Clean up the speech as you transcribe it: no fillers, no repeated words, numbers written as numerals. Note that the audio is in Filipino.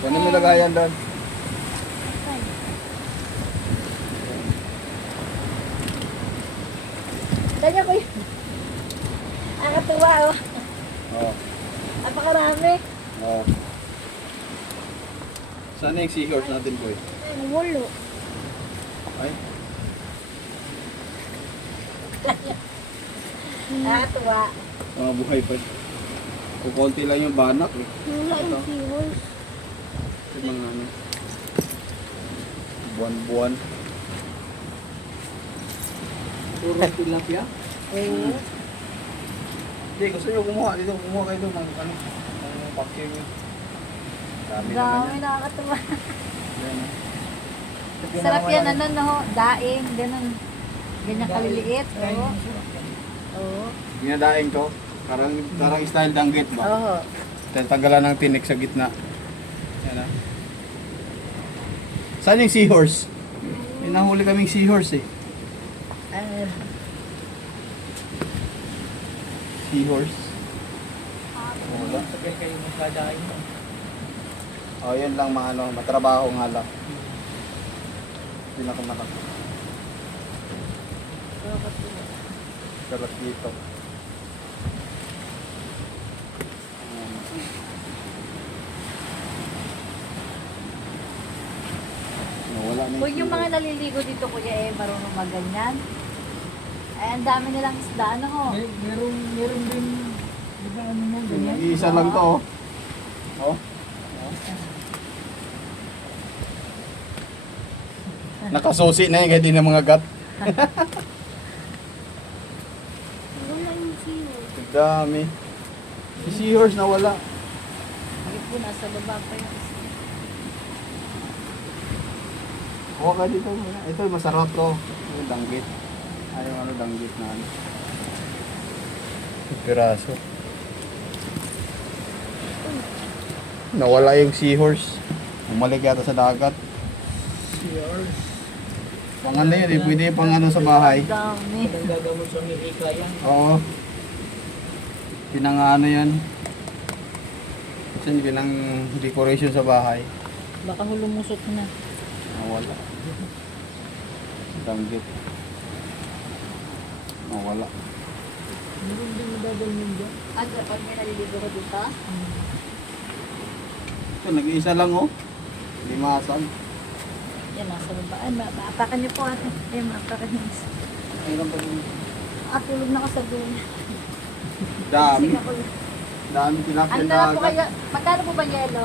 Ano mo lagayan doon? Tanya ko yun. Nakatuwa oh. Oo. Napakarami. Oo. Saan na yung seahorse natin po eh? Walo. Ay, Nakatuwa. mga buhay pa. Kukunti lang yung banak eh. Wala yung seahorse. Yung mga ano. Buwan-buwan. Puro tilapia. Oo. Hindi, gusto nyo kumuha. Dito, kumuha kayo doon. Ano, ang paking. Dami naman Dami, yan. nakakatuwa. Yan. Sarap yan, ano, no? Daing, ganun. Ganyan kaliliit. Oo. Oo. Ginadaing to. Karang style danggit ba? Oo. Tanggalan ng tinik sa gitna. Yan ah. Saan yung seahorse? May nahuli kaming seahorse eh. Seahorse. Wala. Sabi kayo magkadain mo. Oh, yun lang mga ano, matrabaho nga lang. Pinakamalaki. Sarap dito. Nawala na Kung yung mga seahorse. naliligo dito, kuya, marunong maganyan. Ay, ang dami nilang isda, ano ho? Meron din, di ba ano yan, ganyan? Isa lang to oh. Oh. Nakasusi na yun, kahit di na mga gat. Wala yung seahorse. Ang dami. Si seahorse nawala. Bakit po, nasa baba pa yung isa. Kuha ka dito muna. Ito masarap to. Yung danggit. Ay, yung ano danggit na ano. Piraso. Nawala yung seahorse. Umalik yata sa dagat. Yours. Pang ano yun eh, pwede pang ano sa bahay. Ang dami. Ang gagamot sa Amerika yan. Oo. Pinangano yan. Kasi pinang decoration sa bahay. Baka hulumusot na. Nawala. Danggit. Nawala. Meron din nagagamot dyan. At pag may naliligo ko dito, Ito, nag-iisa lang oh. Limasan. yan, nasa baba. Ay, maapakan niyo po ate. Ay, maapakan niyo. Ayun pa rin. Tulog na ako sa dulo. Dami. Sige ako. Dami tilapia Ano na na po agad. kayo? Magkano po ba yelo?